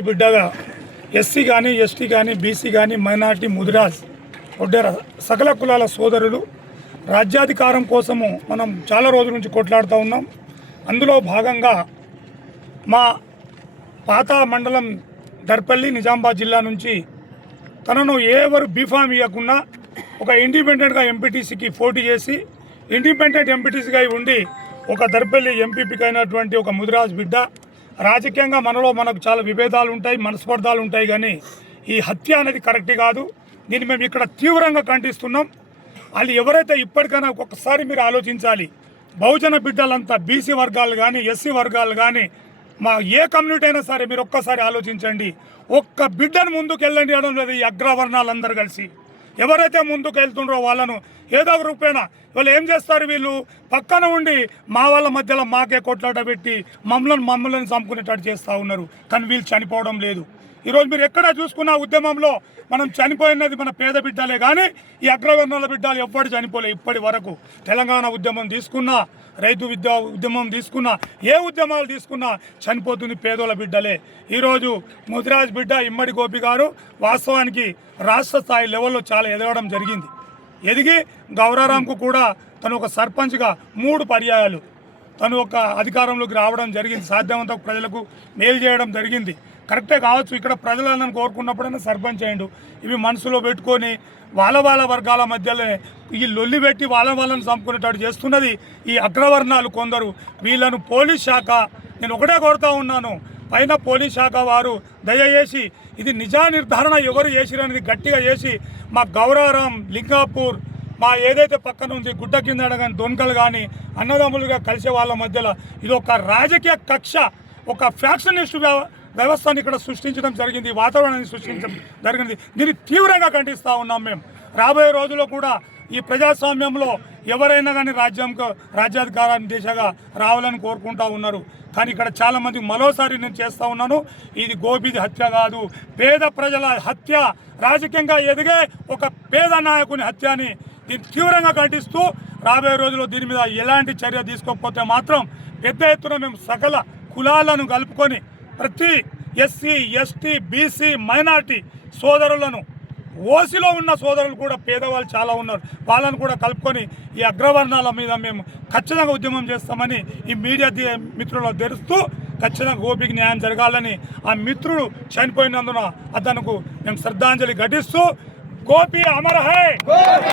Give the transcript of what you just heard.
బిడ్డగా ఎస్సీ కానీ ఎస్టీ కానీ బీసీ కానీ మైనార్టీ ముదిరాజ్ ఒడ్డెర సకల కులాల సోదరులు రాజ్యాధికారం కోసము మనం చాలా రోజుల నుంచి కొట్లాడుతూ ఉన్నాం. అందులో భాగంగా మా పాత మండలం దర్పల్లి నిజామాబాద్ జిల్లా నుంచి తనను ఎవరు బీఫామ్ ఇవ్వకుండా ఒక ఇండిపెండెంట్గా ఎంపీటీసీకి పోటీ చేసి ఇండిపెండెంట్ ఎంపీటీసీగా ఉండి ఒక దర్పల్లి ఎంపీపీకి అయినటువంటి ఒక ముదిరాజ్ బిడ్డ రాజకీయంగా మనకు చాలా విభేదాలు ఉంటాయి, మనస్పర్ధాలు ఉంటాయి, కానీ ఈ హత్య అనేది కరెక్ట్ కాదు. దీన్ని మేము ఇక్కడ తీవ్రంగా ఖండిస్తున్నాం. వాళ్ళు ఎవరైతే ఇప్పటికైనా ఒక్కసారి మీరు ఆలోచించాలి. బహుజన బిడ్డలంతా బీసీ వర్గాలు కానీ ఎస్సీ వర్గాలు కానీ మా ఏ కమ్యూనిటీ అయినా సరే మీరు ఒక్కసారి ఆలోచించండి. ఒక్క బిడ్డను ముందుకు వెళ్ళండి అనడం లేదు. ఈ అగ్రవర్ణాలందరూ కలిసి ఎవరైతే ముందుకు వెళ్తుండ్రో వాళ్ళను ఏదో ఒక రూపేణ వాళ్ళు ఏం చేస్తారు, వీళ్ళు పక్కన ఉండి మా వాళ్ళ మధ్యలో మాకే కొట్లాట పెట్టి మమ్మల్ని చంపుకునేటట్టు చేస్తూ ఉన్నారు. కానీ వీళ్ళు చనిపోవడం లేదు. ఈరోజు మీరు ఎక్కడ చూసుకున్న ఉద్యమంలో మనం చనిపోయినది మన పేద బిడ్డలే, కానీ ఈ అగ్రవర్ణాల బిడ్డలు ఎవ్వడు చనిపోలే. ఇప్పటి వరకు తెలంగాణ ఉద్యమం తీసుకున్నా, రైతు ఉద్యమం తీసుకున్నా, ఏ ఉద్యమాలు తీసుకున్నా చనిపోతుంది పేదోళ్ళ బిడ్డలే. ఈరోజు ముదిరాజ్ బిడ్డ ఇమ్మడి గోపి గారు వాస్తవానికి రాష్ట్ర స్థాయి లెవెల్లో చాలా ఎదగడం జరిగింది. ఎదిగి గౌరారాంకు కూడా తను ఒక సర్పంచ్గా 3 పర్యాయాలు తను ఒక అధికారంలోకి రావడం జరిగింది. సాధ్యమంత ప్రజలకు మేలు చేయడం జరిగింది. కరెక్టే కావచ్చు, ఇక్కడ ప్రజలను కోరుకున్నప్పుడైనా సర్పంచ్ అయ్యిండు. ఇవి మనసులో పెట్టుకొని వాళ్ళ వర్గాల మధ్యలో ఈ లొల్లి పెట్టి వాళ్ళని చంపుకునేటట్టు చేస్తున్నది ఈ అగ్రవర్ణాలు కొందరు. వీళ్ళను పోలీస్ శాఖ నేను ఒకటే కోరుతా ఉన్నాను, పైన పోలీస్ శాఖ వారు దయచేసి ఇది నిజా నిర్ధారణ ఎవరు చేసిరనేది గట్టిగా చేసి మా గౌరారం, లింగాపూర్, మా ఏదైతే పక్కన ఉంది గుడ్డ కింద కానీ దొంగలు కానీ అన్నదమ్ములుగా కలిసే వాళ్ళ మధ్యలో ఇది ఒక రాజకీయ కక్ష, ఒక ఫ్యాక్షనిస్ట్ వ్యవస్థను ఇక్కడ సృష్టించడం జరిగింది, వాతావరణాన్ని సృష్టించడం జరిగింది. దీన్ని తీవ్రంగా ఖండిస్తూ ఉన్నాం. మేము రాబోయే రోజుల్లో కూడా ఈ ప్రజాస్వామ్యంలో ఎవరైనా కానీ రాజ్యాధికారాన్ని దిశగా రావాలని కోరుకుంటూ ఉన్నారు. కానీ ఇక్కడ చాలామంది మరోసారి నేను చేస్తూ ఉన్నాను, ఇది గోపిది హత్య కాదు, పేద ప్రజల హత్య, రాజకీయంగా ఎదిగే ఒక పేద నాయకుని హత్య అని దీన్ని తీవ్రంగా ఖండిస్తూ రాబోయే రోజుల్లో దీని మీద ఎలాంటి చర్య తీసుకోకపోతే మాత్రం పెద్ద ఎత్తున మేము సకల కులాలను కలుపుకొని ప్రతి ఎస్సీ ఎస్టీ బీసీ మైనార్టీ సోదరులను, ఓసీలో ఉన్న సోదరులు కూడా పేదవాళ్ళు చాలా ఉన్నారు, వాళ్ళను కూడా కలుపుకొని ఈ అగ్రవర్ణాల మీద మేము ఖచ్చితంగా ఉద్యమం చేస్తామని ఈ మీడియా మిత్రులు తెలుస్తూ ఖచ్చితంగా గోపికి న్యాయం జరగాలని, ఆ మిత్రుడు చనిపోయినందున అతనుకు మేము శ్రద్ధాంజలి ఘటిస్తూ గోపి అమర హై.